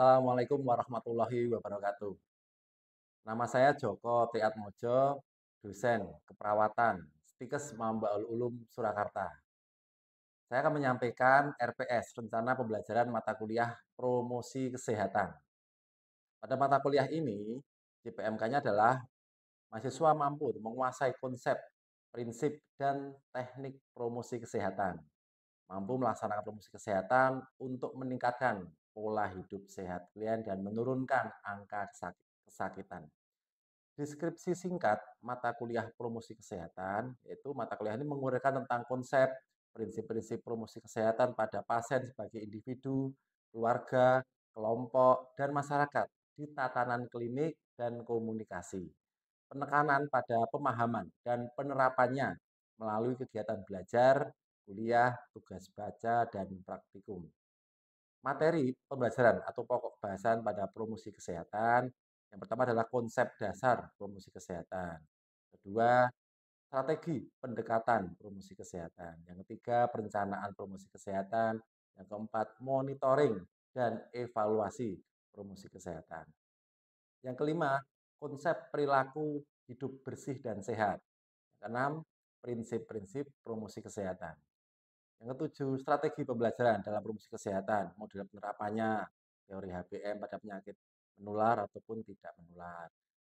Assalamualaikum warahmatullahi wabarakatuh. Nama saya Joko Triatmojo, dosen keperawatan, Stikes Mambaul Ulum Surakarta. Saya akan menyampaikan RPS, Rencana Pembelajaran Mata Kuliah Promosi Kesehatan. Pada mata kuliah ini, JPMK-nya adalah mahasiswa mampu menguasai konsep, prinsip, dan teknik promosi kesehatan. Mampu melaksanakan promosi kesehatan untuk meningkatkan pola hidup sehat klien dan menurunkan angka kesakitan. Deskripsi singkat mata kuliah promosi kesehatan, yaitu mata kuliah ini menguraikan tentang konsep, prinsip-prinsip promosi kesehatan pada pasien sebagai individu, keluarga, kelompok, dan masyarakat di tatanan klinik dan komunikasi. Penekanan pada pemahaman dan penerapannya melalui kegiatan belajar, kuliah, tugas baca, dan praktikum. Materi pembelajaran atau pokok bahasan pada promosi kesehatan, yang pertama adalah konsep dasar promosi kesehatan. Kedua, strategi pendekatan promosi kesehatan. Yang ketiga, perencanaan promosi kesehatan. Yang keempat, monitoring dan evaluasi promosi kesehatan. Yang kelima, konsep perilaku hidup bersih dan sehat. Yang keenam, prinsip-prinsip promosi kesehatan. Yang ketujuh, strategi pembelajaran dalam promosi kesehatan, model penerapannya, teori HBM pada penyakit menular ataupun tidak menular.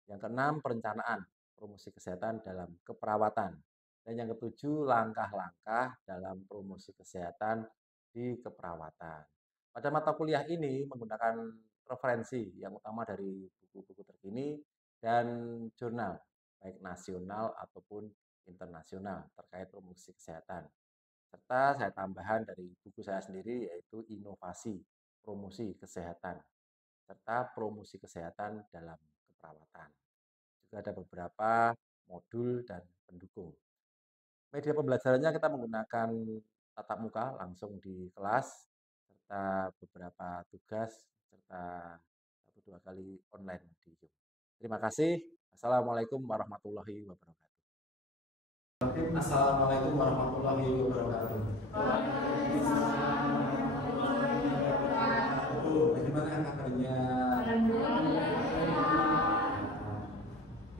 Yang keenam, perencanaan promosi kesehatan dalam keperawatan. Dan yang ketujuh, langkah-langkah dalam promosi kesehatan di keperawatan. Pada mata kuliah ini menggunakan referensi yang utama dari buku-buku terkini dan jurnal, baik nasional ataupun internasional terkait promosi kesehatan. Serta saya tambahan dari buku saya sendiri yaitu inovasi promosi kesehatan serta promosi kesehatan dalam keperawatan. Juga ada beberapa modul dan pendukung. Media pembelajarannya kita menggunakan tatap muka langsung di kelas serta beberapa tugas serta 1-2 kali online di Zoom. Terima kasih. Assalamualaikum warahmatullahi wabarakatuh. Assalamualaikum warahmatullahi wabarakatuh. Bagaimana kabarnya?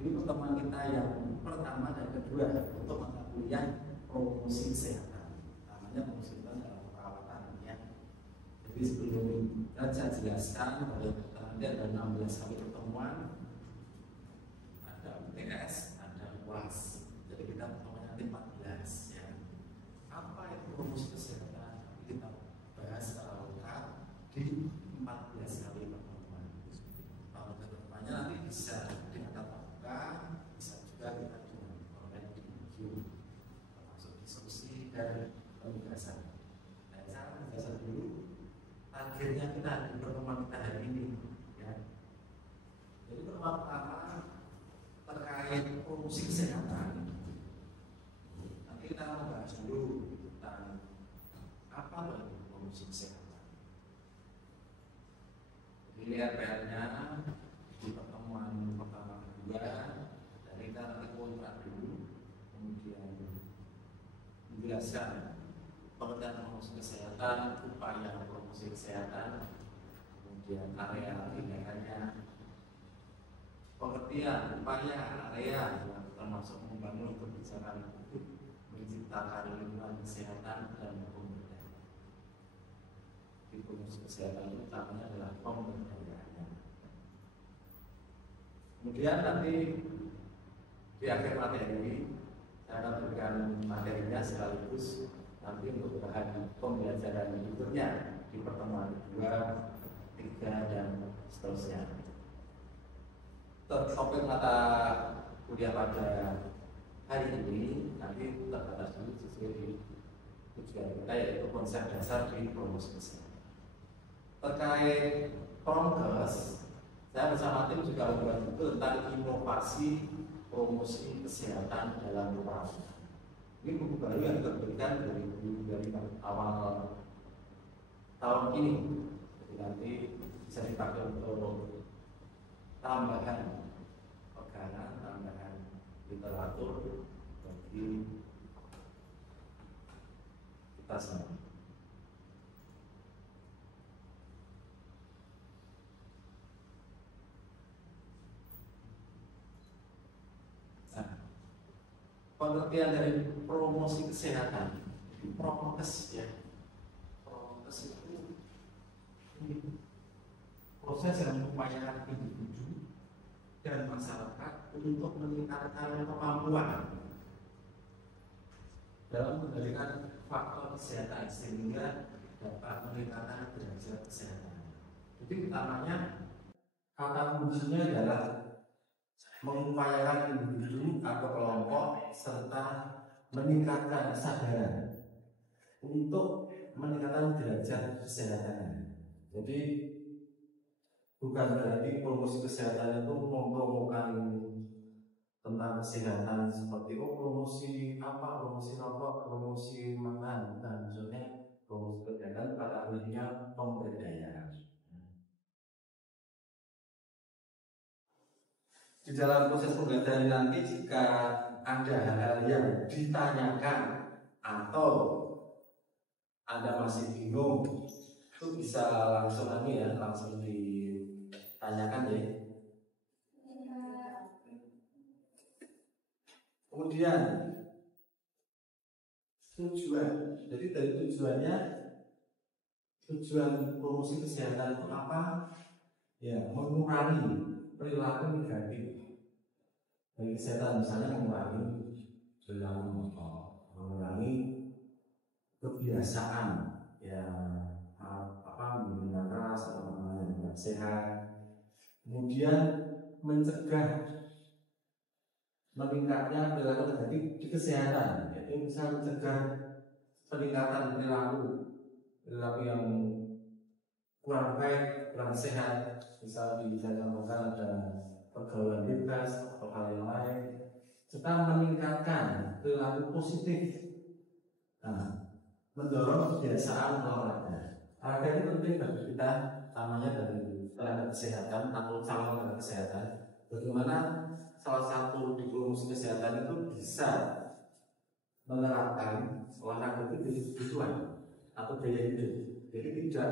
Ini pertemuan kita yang pertama dan kedua untuk mata kuliah promosi kesehatan. Namanya promosi kesehatan dalam perawatan ya. Jadi sebelum saya jelaskan bahwa nanti ada 16 kali pertemuan, ada UTS, ada UAS. Jadi kita pertemuan nanti 14 ya. Apa itu promosi kesehatan? Kita bahas secara lengkap di 14 kali pertemuan. Kalau pertemuannya nanti bisa dengan tatap muka, bisa juga kita dengan online di Zoom, termasuk diskusi dan penugasan. Nah, cara penugasan dulu. Targetnya kita di pertemuan kita hari ini, ya. Jadi pertemuan pertama terkait promosi kesehatan. Nanti kita akan membahas dulu tentang apa itu promosi kesehatan. Jadi lihat PR-nya di pertemuan pertama kedua, dan kita nanti kontrak dulu, kemudian menjelaskan pengertian promosi kesehatan, upaya promosi kesehatan, kemudian area tindakannya, pengertian upaya area yang termasuk membangun kebijakan publik, menciptakan lingkungan kesehatan dan pemberdayaan. Di promosi kesehatan itu utamanya adalah pemberdayaannya. Kemudian nanti di akhir materi saya akan berikan materinya sekaligus nanti untuk bahan pembelajaran berikutnya di pertemuan 2, 3, dan seterusnya. Topik mata kuliah pada hari ini nanti terbatas dulu sesuai di tujuan kita, yaitu konsep dasar di promosi kesehatan. Terkait promkes, saya bersama tim juga membuat buku tentang inovasi promosi kesehatan dalam perawatan. Ini buku baru yang diterbitkan dari awal tahun ini. Jadi nanti bisa dipakai untuk tambahan pegangan, tambahan literatur bagi kita semua. pengertian dari promosi kesehatan, prokes ya. Prokes itu proses yang mengupayakan individu dan masyarakat untuk meningkatkan kemampuan dalam mengendalikan faktor kesehatan sehingga dapat meningkatkan derajat kesehatan. Jadi utamanya kata kuncinya adalah mengupayakan individu atau kelompok serta meningkatkan kesadaran untuk meningkatkan derajat kesehatan. Jadi bukan berarti promosi kesehatan itu mempromokan tentang kesehatan seperti promosi apa, promosi rokok, promosi makan, dan maksudnya promosi kesehatan pada akhirnya pemberdayaan. Di dalam proses pemberdayaan nanti jika ada hal-hal yang ditanyakan atau Anda masih bingung, itu bisa langsung langsung ditanyakan ya. Kemudian tujuan, jadi dari tujuan promosi kesehatan itu apa? Ya, mengurangi perilaku negatif dari kesehatan, misalnya mengurangi perilaku merokok, mengurangi kebiasaan minuman keras atau makanan yang tidak sehat. Kemudian mencegah meningkatnya perilaku negatif di kesehatan, yaitu bisa mencegah peningkatan perilaku yang kurang baik, kurang sehat. Misal bisa contohkan ada pergaulan bebas atau hal yang lain, serta meningkatkan perilaku positif. Nah, mendorong kebiasaan olahraga. Olahraga ini penting bagi kita, namanya dari tenaga kesehatan atau calon tenaga kesehatan. Bagaimana salah satu di promosi kesehatan itu bisa menerapkan olahraga itu jadi kebutuhan atau gaya hidup. Jadi tidak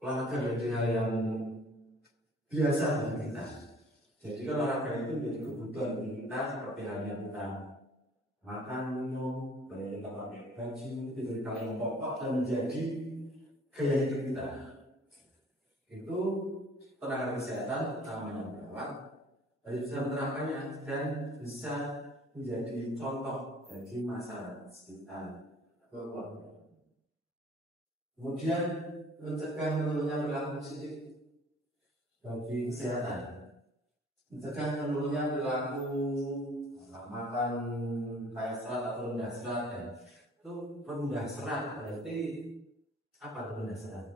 olahraga menjadi hal yang biasa bagi kita. Jadi kalau olahraga itu menjadi kebutuhan bagi kita, seperti halnya kita makan, minum, bayar kita pakai baju, itu jadi hal yang pokok dan menjadi gaya hidup kita. Itu tenaga kesehatan, utamanya perawat, harus bisa menerapkannya dan bisa menjadi contoh bagi masyarakat sekitar. Kemudian mencegah menurunnya perilaku positif bagi kesehatan, mencegah menurunnya perilaku makan kaya serat atau rendah serat ya. Itu rendah serat berarti apa itu rendah serat?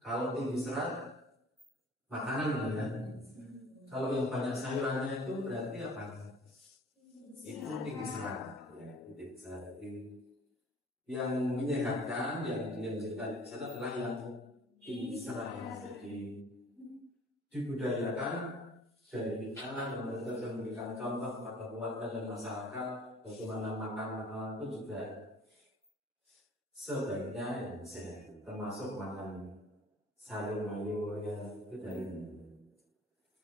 Kalau tinggi serat makanan ya. Kalau yang banyak sayurannya itu berarti apa? Itu tinggi serat ya, tinggi serat. Yang menyehatkan, yang dianjurkan di sana adalah yang tinggi serat. Jadi dibudayakan dari kita yang memberikan contoh kepada keluarga dan masyarakat bagaimana makan makanan itu juga sebaiknya yang sehat, termasuk makan sayur-mayur yang itu dari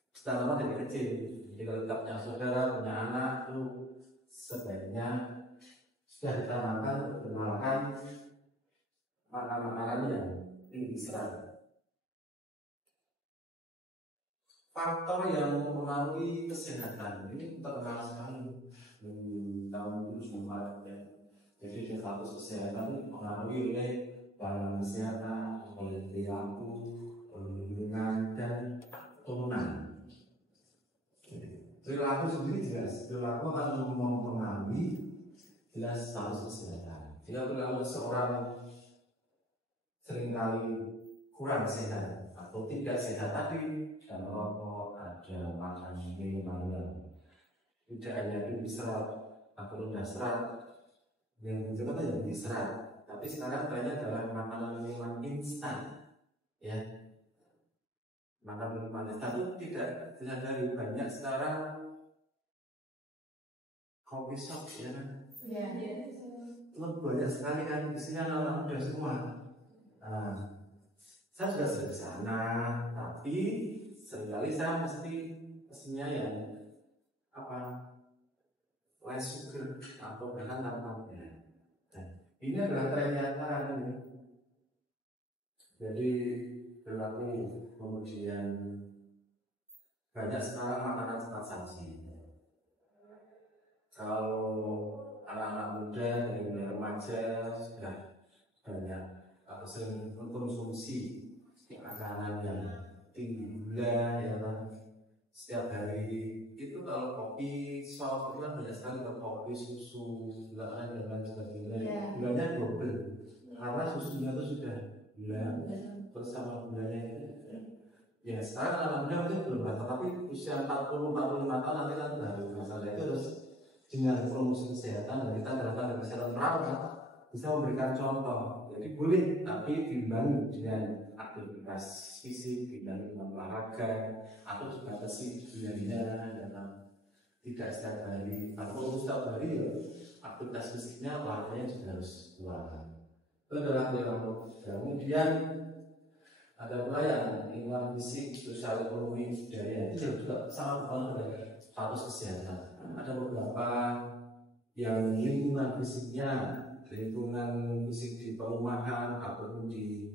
setelah dari kecil. Jadi kalau kita punya saudara, punya anak itu sebaiknya sudah ditanamkan untuk makan makanan yang tinggi serat. Faktor yang mempengaruhi kesehatan ini terkenal sekali di tahun 2004 ya. Jadi status kesehatan dipengaruhi oleh bahan kesehatan, oleh perilaku, lingkungan dan turunan. Perilaku sendiri jelas, perilaku akan mempengaruhi jelas status kesehatan. Jika perilaku seorang seringkali kurang sehat atau tidak sehat tadi, ada rokok, ada makan minuman yang tidak hanya tinggi serat atau rendah serat, yang disebut aja tinggi serat. Tapi sekarang banyak adalah makanan minuman instan, ya. Makanan minuman instan itu tidak disadari, banyak sekarang kopi shop, ya kan? Iya. Banyak sekali kan isinya anak muda semua. Nah, saya juga sudah di sana, tapi seringkali saya mestinya yang apa less sugar atau bahkan tanpa gula. Ini adalah tren nyata ini. Jadi berlaku kemudian banyak sekarang makanan cepat saji. Kalau anak-anak muda dan remaja sudah banyak atau sering mengkonsumsi makanan yang tinggi gula ya kan, setiap hari itu. Kalau kopi, soft itu kan banyak sekali, kalau kopi, susu, gula dan lain sebagainya. Gulanya double karena susunya itu sudah gula terus sama gulanya itu. Ya sekarang anak muda mungkin belum batal, tapi usia 40-45 tahun nanti kan harus masalah itu harus dengan promosi kesehatan. Dan kita harapkan kesehatan perawat bisa memberikan contoh. Jadi boleh, tapi diimbangi dengan aktivitas fisik, diimbangi dengan olahraga, atau dibatasi gulanya dalam tidak setiap hari. Kalau setiap hari ya aktivitas fisiknya, olahraganya juga harus kuat. Itu adalah yang kemudian ada pula yang lingkungan fisik, sosial, ekonomi, budaya itu juga sangat berpengaruh pada status kesehatan. Ada beberapa yang lingkungan fisiknya, lingkungan fisik di perumahan ataupun di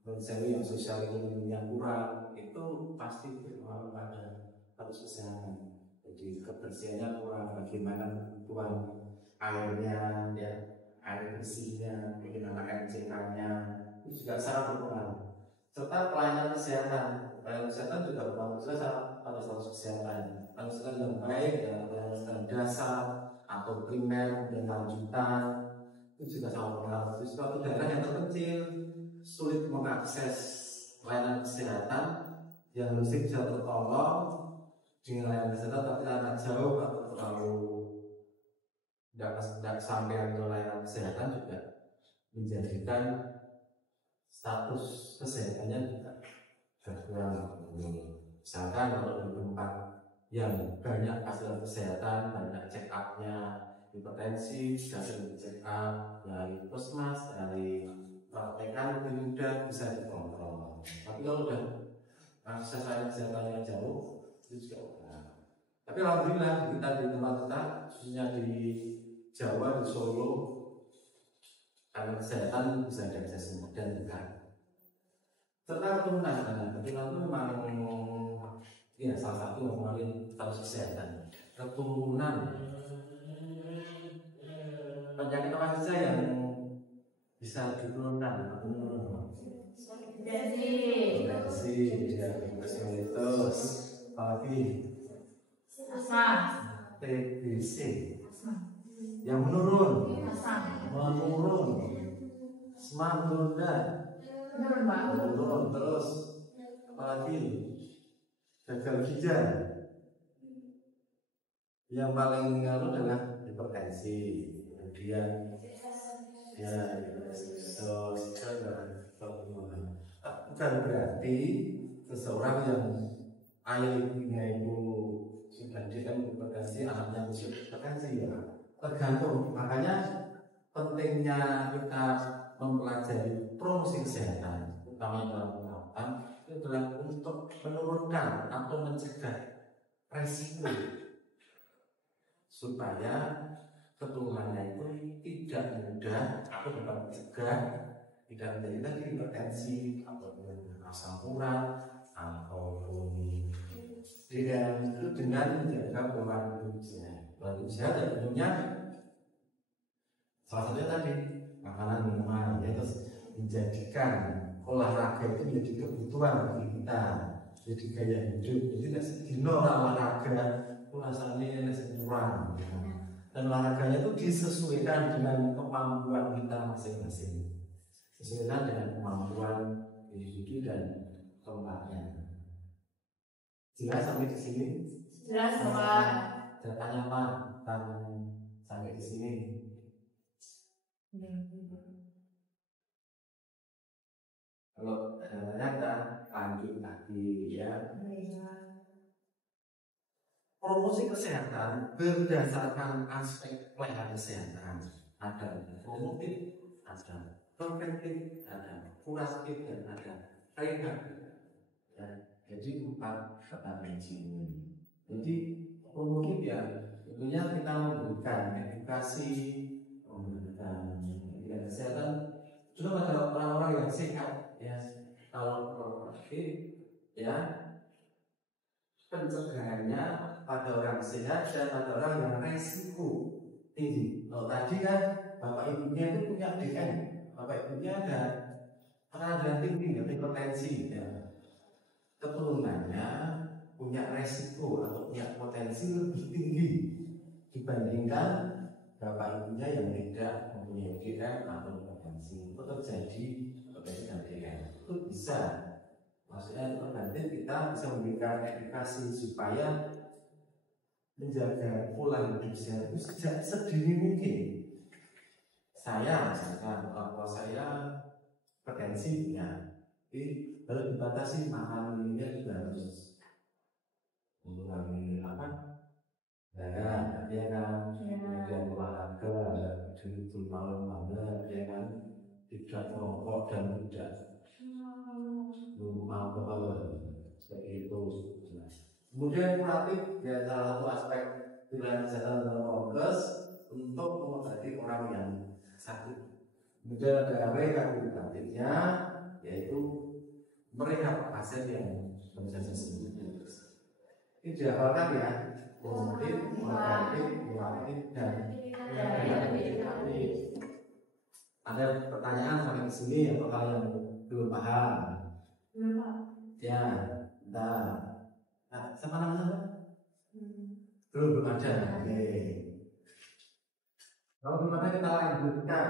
konsep yang sosial ekonomi yang kurang, itu pasti berpengaruh pada status kesehatan. Jadi kebersihannya kurang, bagaimana kebutuhan airnya, ya, air bersihnya, bagaimana air CK-nya, itu juga sangat berpengaruh. Serta pelayanan kesehatan juga berpengaruh besar pada status kesehatan. Pelayanan kesehatan yang baik, ya, pelayanan kesehatan dasar atau primer dan lanjutan itu juga sangat berpengaruh. Di suatu daerah yang terpencil sulit mengakses pelayanan kesehatan yang mesti bisa tertolong dengan layanan kesehatan, tapi agak jauh atau terlalu tidak sampai ke layanan kesehatan juga menjadikan status kesehatannya juga berkurang. Misalkan kalau di tempat yang banyak fasilitas kesehatan, banyak check up-nya, hipertensi bisa sering check up dari puskesmas, dari praktekan lebih mudah bisa dikontrol. Tapi kalau udah akses kesehatannya jauh itu juga kurang. Tapi alhamdulillah kita di tempat kita, khususnya di Jawa, di Solo, karena kesehatan bisa diakses dan dekat. Serta keturunan itu memang ya salah satu yang mengalami status kesehatan. Keturunan penyakit apa saja yang bisa diturunkan? Diabetes mellitus, apalagi asma, TBC yang menurun, asma menurun terus, apalagi gagal ginjal. Yang paling ngaruh adalah hipertensi, kemudian ya bukan berarti seseorang yang ayahnya itu sudah hipertensi, anaknya hipertensi, ya tergantung. Makanya pentingnya kita mempelajari promosi kesehatan, utama dalam perawatan, itu adalah untuk menurunkan atau mencegah resiko supaya keturunannya itu tidak mudah atau dapat mencegah tidak menjadi lagi hipertensi ataupun asam urat ataupun dengan menjaga pola hidup sehat. Pola hidup sehat tentunya salah satunya tadi makanan, minuman, ya, terus menjadikan olahraga itu menjadi kebutuhan bagi kita, jadi gaya hidup. Jadi tidak sedino olahraga itu rasanya kurang, dan olahraganya itu disesuaikan dengan kemampuan kita masing-masing, sesuaikan dengan kemampuan individu dan tempatnya. Jelas sampai di sini? Jelas, Pak. Tanya Pak, sampai di sini. Kalau ternyata lanjut lagi, ya. Promosi kesehatan berdasarkan aspek pelayanan kesehatan. Ada promotif, ada preventif, ada kuratif, dan ada rehab. Ya, jadi 4 kata kunci. Jadi promotif ya, tentunya kita memberikan edukasi, memberikan kesehatan. Juga pada orang-orang yang sehat, ya, kalau promotif, ya, pencegahannya pada orang sehat dan pada orang yang resiko tinggi. Kalau tadi kan bapak ibunya itu punya DM, bapak ibunya ada tekanan tinggi, hipertensi, ya. Keturunannya punya resiko atau punya potensi lebih tinggi dibandingkan bapak ibunya yang tidak mempunyai DM atau hipertensi. Itu terjadi hipertensi dan DM. Itu bisa. Maksudnya nanti kita bisa memberikan edukasi supaya menjaga pola hidup sehat itu sejak sedini mungkin. Saya misalkan orang tua saya hipertensi punya, tapi harus dibatasi makanannya juga harus mengurangi apa? Ya, dia kan kemudian olahraga, tidur malam banget, ya kan, tidak merokok dan tidak mabuk seperti itu. Kemudian kuratif ya salah satu aspek pilihan kesehatan dalam prokes untuk mengobati orang yang sakit. Kemudian ada rehabilitatifnya, yaitu merehab pasien yang berjasa sembuh. Ini dihafalkan ya, promotif, kuratif, kuratif, dan rehabilitatif. Ada pertanyaan sampai sini apakah yang belum paham? Belum paham. Ya, nah, siapa namanya? Belum ada. Oke. Kalau gimana kita lanjutkan?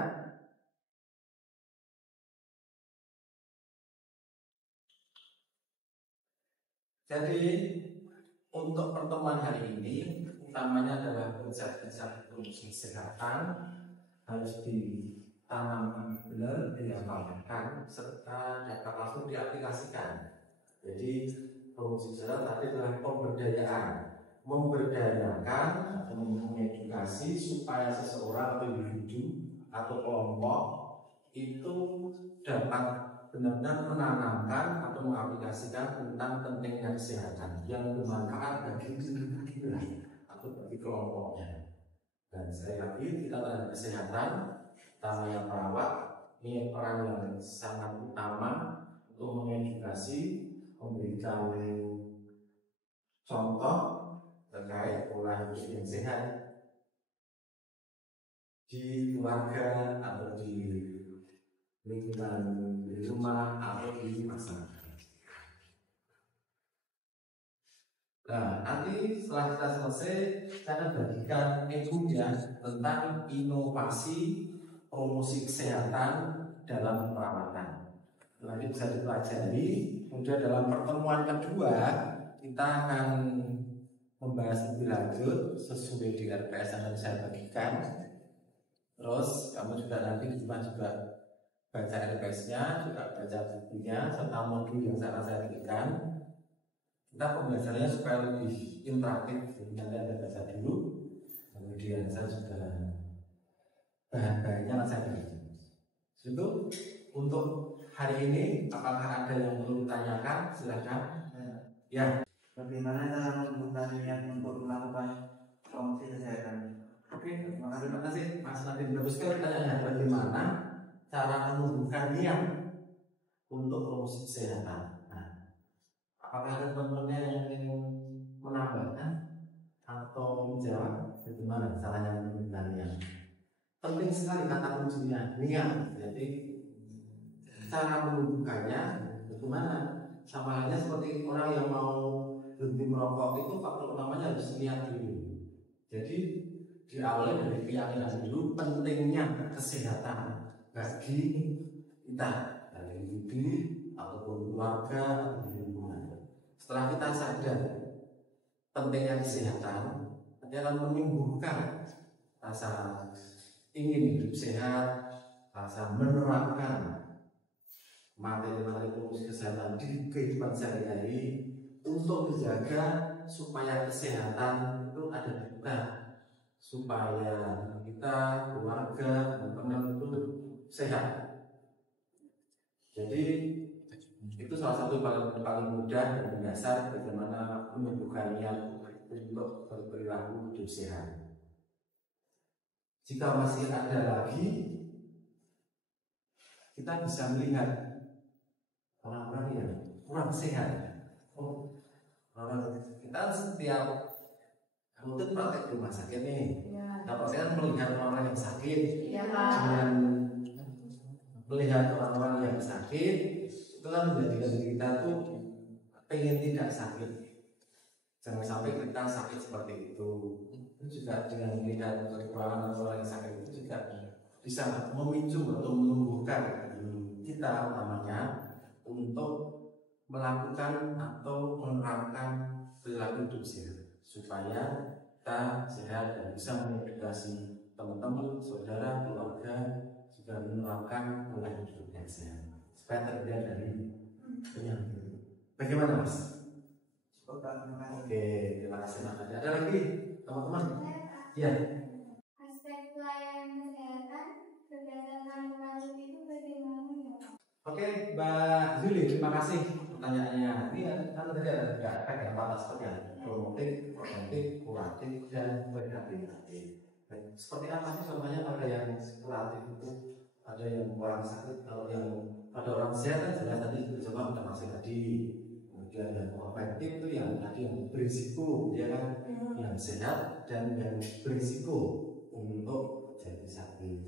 Jadi untuk pertemuan hari ini utamanya adalah konsep-konsep promosi kesehatan harus ditanamkan benar, dihafalkan serta dapat langsung diaplikasikan. Jadi promosi kesehatan tadi adalah pemberdayaan, memberdayakan atau mengedukasi supaya seseorang atau individu atau kelompok itu dapat benar-benar menanamkan atau mengaplikasikan tentang pentingnya kesehatan yang bermanfaat bagi individu atau bagi kelompoknya. Dan sekali lagi kita terhadap kesehatan, utamanya perawat, ini peran yang sangat utama untuk mengedukasi, memberikan contoh terkait pola hidup yang sehat di keluarga atau di lingkungan di rumah atau di masyarakat. Nah, nanti setelah kita selesai, kita akan bagikan e-booknya tentang inovasi promosi kesehatan dalam perawatan. Nanti bisa dipelajari. Kemudian dalam pertemuan kedua kita akan membahas lebih lanjut sesuai dengan RPS yang saya bagikan. Terus kamu juga nanti di rumah juga baca RPS-nya, juga baca bukunya serta modul yang saya berikan. Kita pembelajarannya supaya lebih interaktif. Jadi nanti Anda baca dulu, kemudian saya juga bahan-bahannya saya berikan. Itu untuk hari ini, apakah ada yang perlu ditanyakan? Silakan. Ya. Bagaimana cara menentukan niat untuk melakukan promosi kesehatan? Oke, terima kasih Mas Nadine. Bagus sekali pertanyaannya. Bagaimana cara menentukan niat untuk promosi kesehatan? Nah, apakah ada teman-temannya yang ingin menambahkan atau menjawab? Bagaimana caranya menentukan niat? Penting sekali kata kuncinya niat. Jadi cara menentukannya bagaimana? Sama halnya seperti orang yang mau berhenti merokok itu faktor utamanya harus niat dulu. Jadi diawali dari keyakinan dulu pentingnya kesehatan bagi kita dari individu ataupun keluarga atau lingkungan. Setelah kita sadar pentingnya kesehatan, nanti akan menumbuhkan rasa ingin hidup sehat, rasa menerapkan materi-materi promosi kesehatan di kehidupan sehari-hari untuk menjaga supaya kesehatan itu ada di kita, supaya kita, keluarga, teman-teman itu sehat. Jadi itu salah satu paling mudah dan mendasar bagaimana menumbuhkan niat untuk berperilaku hidup sehat. Jika masih ada lagi, kita bisa melihat orang-orang yang kurang sehat. Kita setiap rutin praktek di rumah sakit nih. Ya. Nah, pasti kan melihat orang yang sakit. Ya, Pak. Dengan melihat orang-orang yang sakit, itu kan menjadikan kita tuh pengen tidak sakit. Jangan sampai kita sakit seperti itu. Itu juga dengan melihat kekurangan orang yang sakit itu juga bisa memicu atau menumbuhkan kita utamanya untuk melakukan atau menerapkan perilaku hidup sehat supaya kita sehat dan bisa mengedukasi teman-teman, saudara, keluarga juga menerapkan pola hidup yang sehat supaya terhindar dari penyakit. Bagaimana, Mas? Oke, terima kasih Mas. Ada lagi teman-teman? Ya. Aspek pelayanan kesehatan berdasarkan kasus itu bagaimana ya? Oke, Mbak Zuli, terima kasih pertanyaannya. Ini kan tadi ada 3 aspek yang empat aspek ya, promotif, preventif, kuratif, dan rehabilitatif. Seperti apa sih contohnya? Ada yang kuratif itu, ada yang orang sakit, kalau yang ada orang sehat kan jelas tadi coba kita masih tadi. Kemudian yang preventif itu yang tadi yang berisiko, ya kan, yang sehat dan yang berisiko untuk jadi sakit.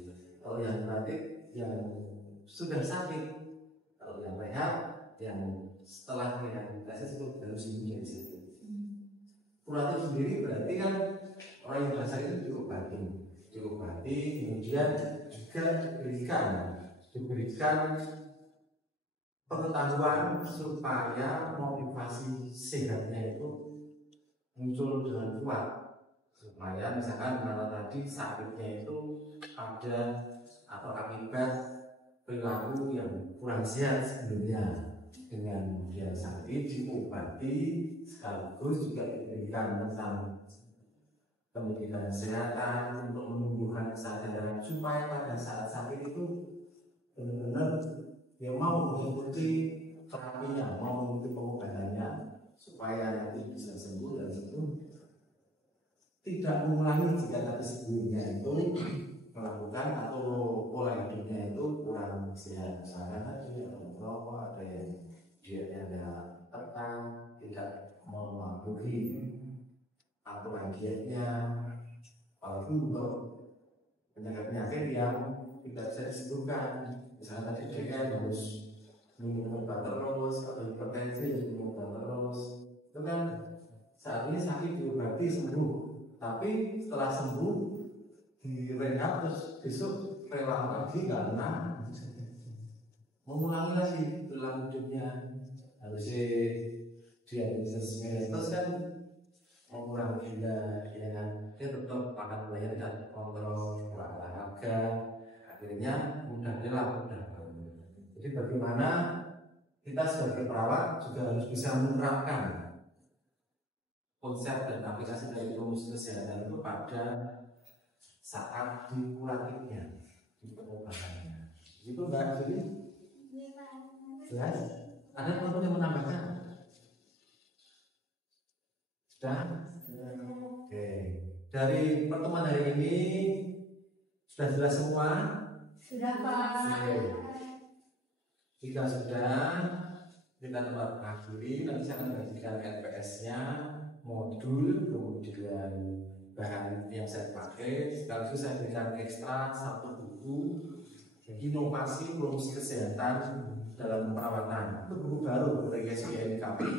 Kalau yang kuratif yang sudah sakit, kalau yang rehab yang setelah rehabilitasi itu harus menjadi sakit. Kuratif sendiri berarti kan orang yang sudah sakit itu cukup hati, kemudian juga diberikan pengetahuan supaya motivasi sehatnya itu muncul dengan kuat, supaya misalkan mana tadi sakitnya itu ada atau akibat perilaku yang kurang sehat sebelumnya, dengan dia sakit diobati sekaligus juga diberikan tentang pendidikan kesehatan untuk menumbuhkan kesadaran supaya pada saat sakit itu benar-benar dia mau mengikuti terapinya, mau mengikuti pengobatannya supaya nanti bisa sembuh dan itu tidak mengulangi jika tadi sebelumnya itu melakukan atau pola hidupnya itu kurang sehat. Misalnya tadi ada yang merokok, ada yang dietnya ada tekan, tidak mematuhi aturan dietnya, apalagi untuk penyakit-penyakit yang tidak bisa disembuhkan. Misalnya tadi dia harus minum obat terus, atau hipertensi minum obat terus, itu kan saat ini sakit diobati sembuh, tapi setelah sembuh direhab terus besok rela lagi karena mengulangi lagi perilaku hidupnya. Harusnya diabetes mellitus kan mengurangi gula, ya kan, dia tetap makan banyak dan kontrol olahraga, akhirnya mudah bangun. Jadi bagaimana kita sebagai perawat juga harus bisa menerapkan konsep dan aplikasi dari rumus kesehatan itu pada saat di kuratifnya, di pengobatannya. Itu Mbak Juli? Jelas? Ada teman-teman yang menambahkan? Sudah? Oke. Dari pertemuan hari ini sudah jelas semua? Sudah, Pak. Oke. Jika sudah, kita telah mengakhiri. Nanti saya akan bagikan NPS-nya, modul, kemudian bahan yang saya pakai. Sekaligus saya berikan ekstra 1 buku inovasi rumus kesehatan dalam perawatan. Itu buku baru dari SBN kami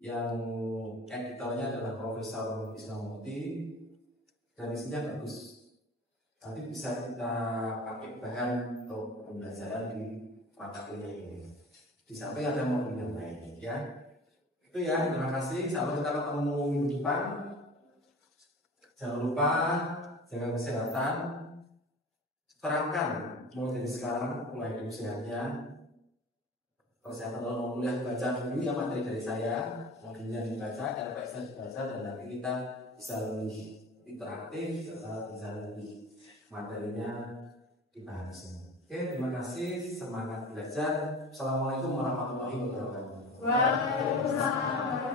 yang editornya adalah Profesor Islamudi, dan isinya bagus. Nanti bisa kita pakai bahan untuk pembelajaran di mata kuliah ini. Di samping ada modul yang lain, ya. Itu ya, terima kasih. Sampai kita ketemu minggu depan. Jangan lupa jaga kesehatan. Terapkan mulai dari sekarang, mulai dari sehatnya. Kesehatan kalau mau kuliah baca dulu ya materi dari saya, modulnya dibaca, RPS-nya dibaca, dan nanti kita bisa lebih interaktif, bisa lebih materinya dibahas. Oke, terima kasih, semangat belajar. Assalamualaikum warahmatullahi wabarakatuh. Waalaikumsalam.